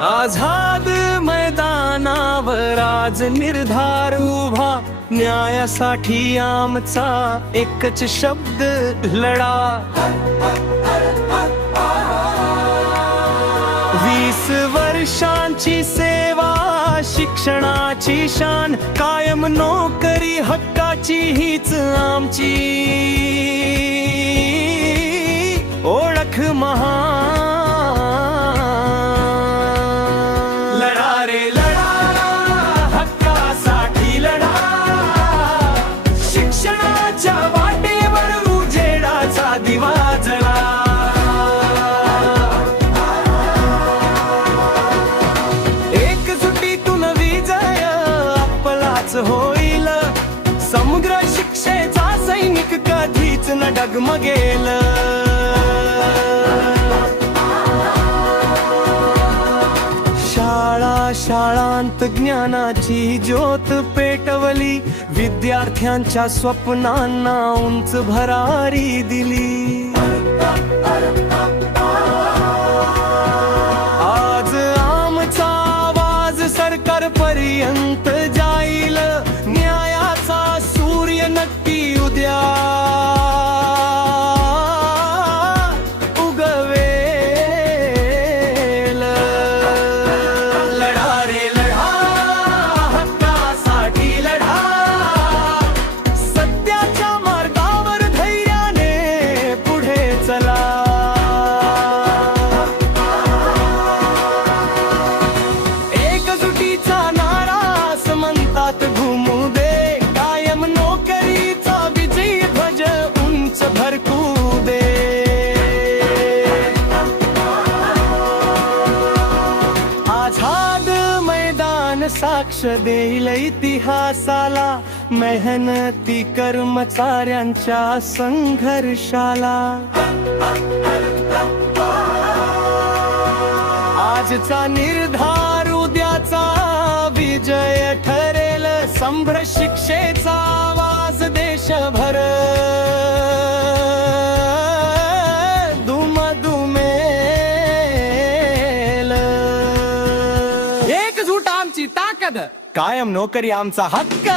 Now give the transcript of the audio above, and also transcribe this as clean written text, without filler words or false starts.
आझाद मैदानावर आज निर्धार उभा, न्यायासाठी आमचा एकच शब्द लढा. 20 वर्षांची सेवा, शिक्षणाची शान, कायम नोकरी हक्काची हीच आमची ओळख महान. लढा रे लढा, हक्कासाठी लढा, शिक्षणाच्या वाटेवर उजेडाचा दिवा जळा. एकजुटीतून विजय आपलाच होईल, समग्र शिक्षेचा सैनिक कधीच न डगमगेल. शाळा शाळांत ज्ञानाची ज्योत पेटवली, विद्यार्थ्यांच्या स्वप्नांना उंच भरारी दिली. आज आमचा आवाज सरकारपर्यंत जाईल, न्यायाचा सूर्य नक्की उद्या घुमू दे, कायम नोकरीचा विजयी ध्वज उंच भरकू दे. आझाद मैदान साक्ष देईल इतिहासाला, मेहनती कर्मचाऱ्यांच्या संघर्षाला. आजचा निर्धार उद्याचा विजय ठरेल, संभ्र शिक्षेचा आवाज देशभर दुमदुमेल. एकजूट आमची ताकद, कायम नोकरी आमचा हक्क.